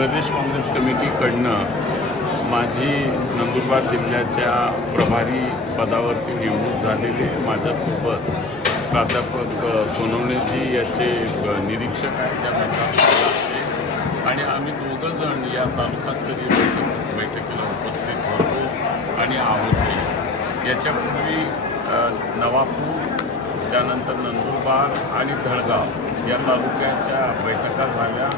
प्रदेश काँग्रेस कमिटीकडनं माझी नंदुरबार जिल्ह्याच्या प्रभारी पदावरती नेमणूक झालेली माझ्यासोबत प्राध्यापक सोनवणेजी याचे निरीक्षक आहेत. त्या आणि आम्ही दोघंजण या तालुकास्तरीय बैठक बैठकीला उपस्थित होतो आणि आहोत याच्यापूर्वी नवापूर त्यानंतर नंदुरबार आणि धळगाव या तालुक्याच्या बैठका झाल्या.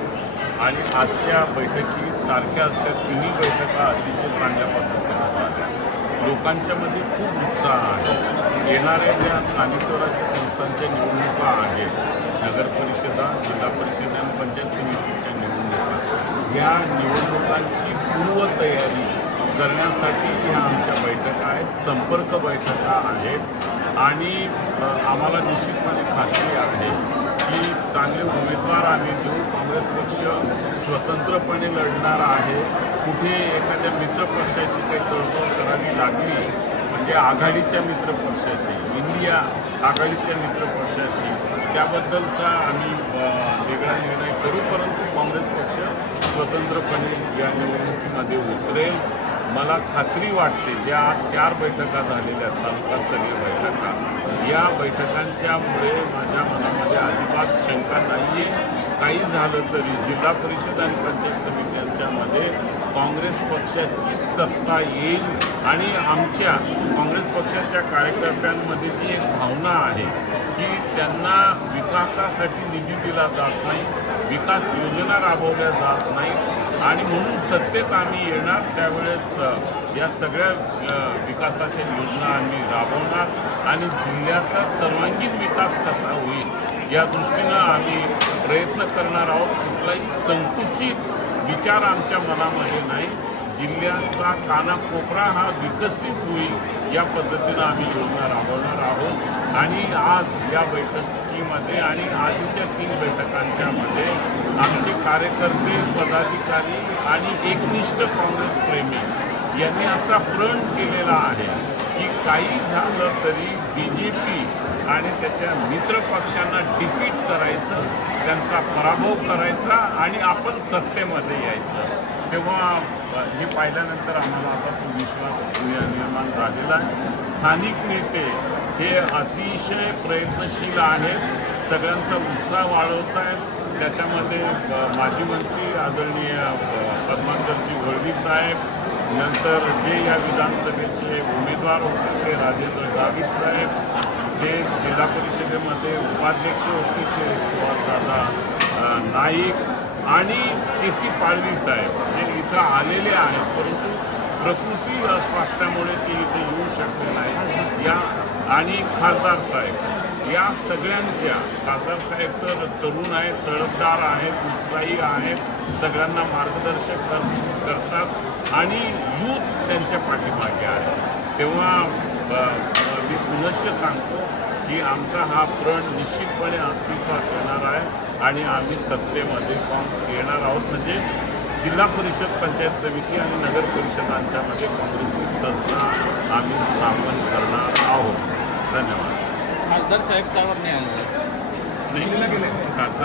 आणि आजच्या बैठकी सारख्या असल्या तिन्ही बैठका अतिशय चांगल्या पद्धतीने झाल्या. खूप उत्साह आहे. येणाऱ्या ज्या स्थानिक स्वराज्य संस्थांच्या निवडणुका आहेत नगर परिषदा जिल्हा परिषद आणि पंचायत समितीच्या निवडणुका या निवडणुकांची पूर्वतयारी करण्यासाठी ह्या आमच्या बैठका आहेत संपर्क बैठका आहेत आणि आम्हाला निश्चितपणे खात्री आहे की चांगले उमेदवार आम्ही देऊ काँग्रेस पक्ष स्वतंत्रपणे लढणार आहे कुठे एखाद्या मित्रपक्षाशी काही तडजोड करावी लागली म्हणजे आघाडीच्या मित्रपक्षाशी इंडिया आघाडीच्या मित्रपक्षाशी त्याबद्दलचा आम्ही वेगळा निर्णय करू परंतु काँग्रेस पक्ष स्वतंत्रपणे या निवडणुकीमध्ये उतरेल. मला खात्री वाटते ज्या आज चार बैठका झालेल्या आहेत तालुकास्तरीय बैठका या बैठकांच्यामुळे माझ्या मनामध्ये अजिबात शंका नाही आहे काही झालं तरी जिल्हा परिषद आणि पंचायत समित्यांच्यामध्ये काँग्रेस पक्षाची सत्ता येईल आणि आमच्या काँग्रेस पक्षाच्या कार्यकर्त्यांमध्ये जी एक भावना आहे की त्यांना विकासासाठी निधी दिला जात नाही विकास योजना राबवल्या जात नाही आणि म्हणून सत्तेत आम्ही येणार त्यावेळेस या सगळ्या विकासाच्या योजना आम्ही राबवणार आणि जिल्ह्याचा सर्वांगीण विकास कसा होईल या दृष्टीनं आम्ही प्रयत्न करणार आहोत. कुठलाही संकुचित विचार आमच्या मनामध्ये नाही. जिल्ह्याचा कानाकोपरा हा विकसित होईल या पद्धतीनं आम्ही योजना राबवणार आहोत. आणि आज या बैठकीमध्ये आणि आधीच्या तीन बैठकांच्यामध्ये आमचे कार्यकर्ते पदाधिकारी आणि एकनिष्ठ काँग्रेस प्रेमी यांनी असा प्रण केलेला आहे की काही झालं तरी बी जे पी आणि त्याच्या मित्र पक्षांना डिफीट करायचं त्यांचा पराभव करायचा आणि आपण सत्तेमध्ये यायचं. तेव्हा हे पाहिल्यानंतर आम्हाला आता तो विश्वास नि- निर्माण झालेला आहे स्थानिक नेते हे अतिशय प्रयत्नशील आहेत. सगळ्यांचा उत्साह वाढवत आहेत. त्याच्यामध्ये माजी मंत्री आदरणीय पद्मांतरजी पद्माकरजी घोळवी साहेब नंतर जे या विधानसभेचे उमेदवार होते ते राजेंद्र गावित साहेब जे जिल्हा परिषदेमध्ये उपाध्यक्ष होते ते सुभाषदादा नाईक आणि के सी पालवी साहेब जे इथं आलेले आहेत परंतु प्रकृती स्वास्थ्यामुळे ते इथे येऊ शकले नाही या आणि खासदार साहेब या सगळ्यांच्या खासदार साहेब तर तरुण आहेत तळपदार आहेत उत्साही आहेत सगळ्यांना मार्गदर्शक कर करतात आणि यूथ त्यांच्या पाठीमागे आहे. तेव्हा मी पुनश्च सांगतो की आमचा हा प्रण निश्चितपणे अस्तित्वात येणार आहे आणि आम्ही सत्तेमध्ये काँग येणार आहोत. म्हणजे जिल्हा परिषद पंचायत समिती आणि नगर परिषदांच्यामध्ये काँग्रेसची सत्ता आम्ही स्थापन करणार आहोत. धन्यवाद. खासदार साहेब त्यावर नाही. आलं नाही खासदार